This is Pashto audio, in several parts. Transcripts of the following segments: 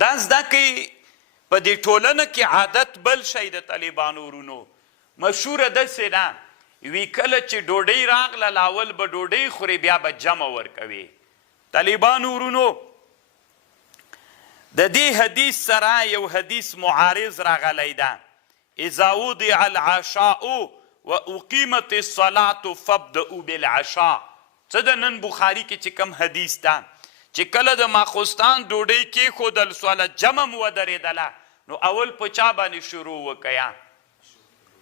دا زده کوي په دې ټولنه کې عادت بل شی د طالبانو ورونو مشهوره داسې ده وی کله چې ډوډۍ راغله لاول به ډوډۍ خوري بیا به جمع ورکوي طالبانو ورونو د دې حدیث سره یو حدیث معارض راغلی ده اذا وضع العشاء واقیمت الصلاة فابدؤوا بالعشاء څه د نن بخاري کې چې کوم حدیث ده چې کله د ماخوستان ډوډۍ کېښودل سوله جمع م ودرېدله نو اول په چا باندې شروع وکیا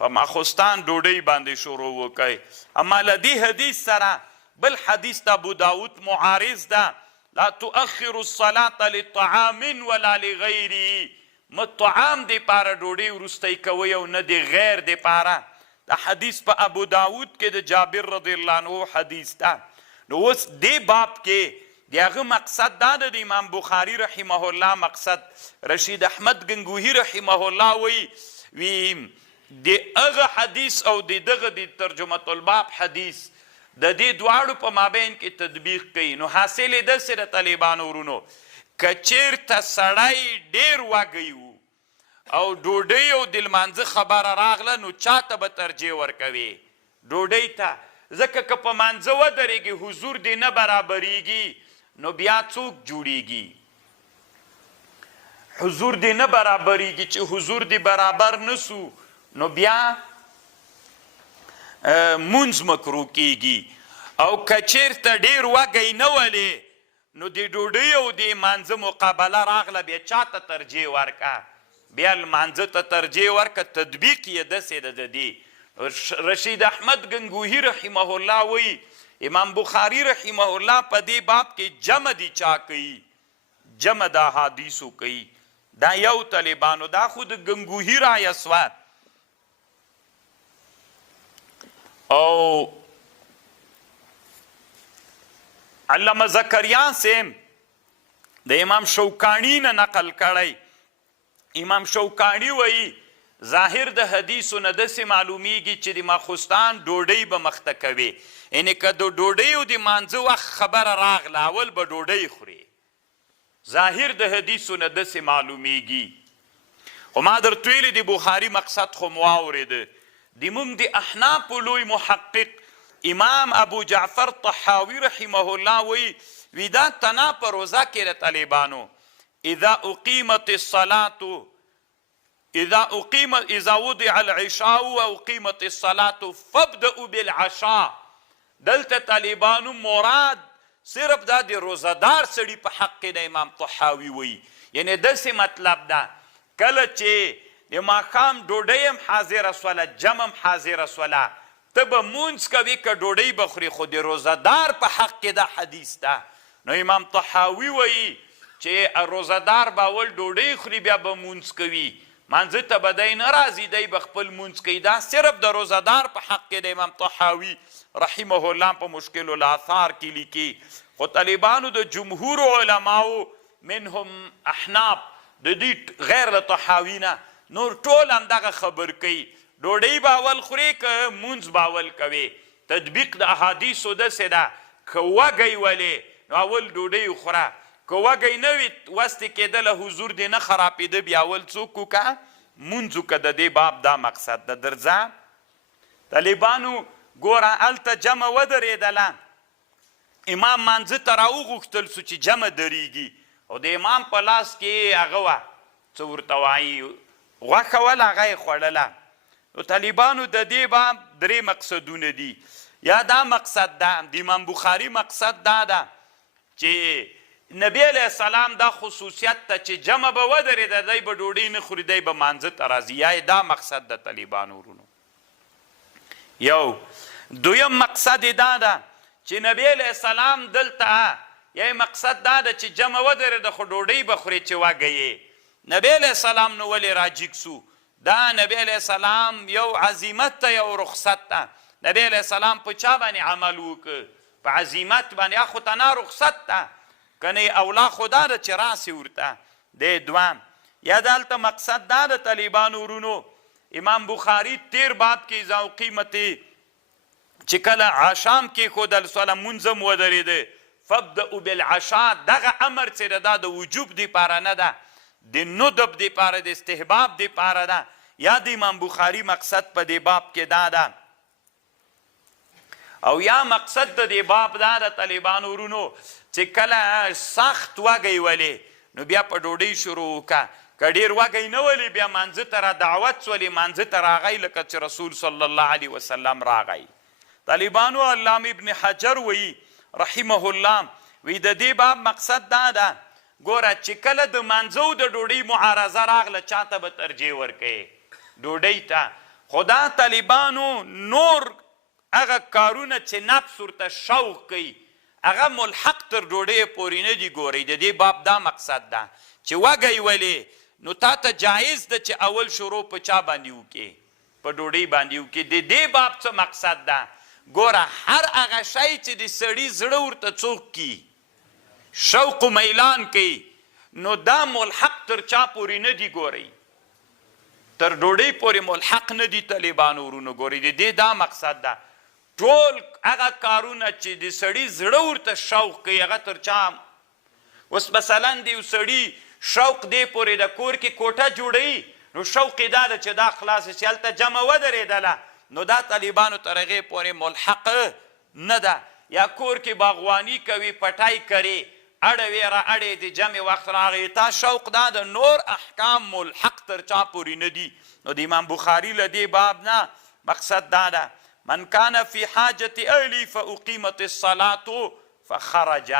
په ماخوستان ډوډۍ باندې شروع وکئ اما له دې حدیث سره بل حدیث د ابو داود معارض ده لا تؤخر الصلاة لطعام ولا لغیره طعام دی پاره ډوډۍ وروستی کوئ او نه د غیر دی پاره دا حدیث په ابو داود کې د جابر رضی الله عنه حدیث ده نو اوس دې باب کې د هغه مقصد دا د امام بخاري رحمه الله مقصد رشید احمد گنگوهی رحمه الله وی د هغه حدیث او د دغه د ترجمه الباب حدیث د دې دواړو په مابین کې تطبیق کوي نو حاصل یې داسې د طالبانو ورونو که چېرته سړی ډېر وږی و او ډوډۍ او د لمانځه خبره راغله نو چاته به ترجیح ورکوي ډوډۍ ته ځکه که په مانځه ودرېږي حضور دې نه برابریږي نو بیا څوک جوړیږي حضور دې نه برابریږي چې حضور دې برابر نسو نو بیا مونځ مکروه کیږي او که چېرته ډېر وږی نه ولې نو د ډوډۍ او د مانځه مقابله راغله بیا چاته ترجیح ورکه بیا لمانځه ته ترجیح ورکه تطبیق یې داسې ده د دې رشید احمد گنگوهی رحمه الله وی امام بخاری رحمه الله په دې باب کې جمع دی چا کوي جمع د احادیثو کوي دا یو طالبانو دا خود گنگوهی رایه سوه او علامه زکریا سیم د امام شوکانی نه نقل کړی امام شوکانی وی ظاهر د حدیثو نه داسې معلومیږي چې د ماخوستان ډوډۍ به مخته کوي یعنې که د ډوډۍ او د مانځه وخت خبره راغله اول به ډوډۍ خوري ظاهر د حدیثو نه داسې معلومیږي خو ما درته ویلې د بخاري مقصد خو مو واورېده د موږ د احنافو لوی محقق امام ابو جعفر طحاوي رحمه الله وی دا تنا په روزه کې د طالبانو اذا اقیمت الصلاة اذا وضع العشاء واقیمت الصلاة فابدؤوا بالعشاء دلته طالبانو مراد صرف دا د روزدار سړي په حق کې د امام طحاوي وی یعنی داسې مطلب ده کله چې د ماښام ډوډۍ هم حاضره سوله جمع هم حاضره سوله ته به مونځ کوي که ډوډۍ به خوري خو د روزدار په حق کې دا حدیث ده نو امام طحاوي وی چې روزدار به اول ډوډۍ خوري بیا به مونځ کوي مانځه ته به دی نه راځي دی به خپل مونځ کوي دا صرف د روزدار په حق کې د امام طحاوي رحمه الله په مشکل الاثار کې لیکي خو طالبانو د جمهور علماو منهم احناف د دې غیر د طحاوي نه نور ټول همدغه خبر کوي ډوډۍ به اول خوري که مونځ به اول کوي تطبیق د احادیثو داسې ده که وږی ولې نو اول ډوډۍ خوره که وږی نه وي وستې کېدله حضور دې نه خرابېده بیا اول څوک وکړه مونځ وکړه د دې باب دا مقصد ده درځه طالبانو ګوره هلته جمع ودرېدله امام مانځه ته راوغوښتل سو چې جمع درېږي او د امام په لاس کې هغه وه څه ورته وایي غوښه وله هغه یې خوړله نو طالبانو د دې باب درې مقصدونه دي یا دا مقصد ده د امام بخاري مقصد دا ده چې نبی علیه السلام دا خصوصیت ته چې جمع به ودرېده دی به ډوډۍ نه خوري دی به مانځه ته راځي یا دا مقصد د طالبانو ورونو یو دویم مقصد دا ده چې نبی علیه السلام دلته یا مقصد دا ده چې جمع ودرېده خو ډوډۍ به خوري چې وږی نبی علیه السلام نو ولې راجګ سو دا نبی علیه السلام یو عزیمت ته یو رخصت ته نبی علیه السلام په چا باندې عمل وکړ په عزیمت باندې خو تنا رخصت ته کنی اولا خدا ده چې راسې ورته دی دوام یا دلته مقصد دا د طالبانو ورونو امام بخاري تیر باب کې اذا اقیمت چې کله عشام کېښودل سوله مونځ هم ودرېده فابدؤوا بالعشاء دغه امر چې دا د وجوب دپاره نه ده د ندب د پاره د استحباب د پاره ده. یا د امام بخاري مقصد په دې باب کې دا ده او یا مقصد د دې باب دا د طالبانو ورونو چې کله سخت وږی ولې نو بیا په ډوډۍ شروع وکړه. که ډېر وږی نه ولې بیا مانځه ته را دعوت سولې مانځه ته راغی لکه چې رسول صلی الله علیه وسلم راغی. طالبانو علامه ابن حجر وی رحمه الله وی د دې باب مقصد دا ده ګوره چې کله د مانځه او د ډوډۍ معارضه راغله چاته به ترجیح ورکوې ډوډۍ ته. خو دا طالبانو نور هغه کارونه چې نفس ورته شوق کوي هغه ملحق تر ډوډۍ پورې نه دي. ګورئ د دې باب دا مقصد ده چې وږی ولې نو تا ته جایز ده چې اول شروع په چا باندې وکړې په ډوډۍ باندې وکړې. د دې باب څه مقصد ده ګوره هر هغه شی چې د سړي زړه ورته څوک کي شوق و میلان کوي نو دا ملحق تر چا پورې نه دي. ګورئ تر ډوډۍ پورې ملحق نه دي طالبانو ورونو. ګورئ د دې دا مقصد ده ټول هغه کارونه چې د سړي زړه ورته شوق کوي هغه تر چا. اوس مثلا د یو سړي شوق دی پورې د کور کې کوټه جوړوي نو شوق یې دا ده چې دا خلاصه چې هلته جمع ودرېدله نو دا طالبانو تر هغې پورې ملحق نه ده. یا کور کې باغواني کوي پټای کري اړوي را اړې د جمع وخت راغی تا شوق دا د نور احکام ملحق تر چا پورې نه دي. نو د امام بخاري له دې باب نه مقصد دا ده من کان فی حاجة اهلی فاقیمت الصلاة فخرج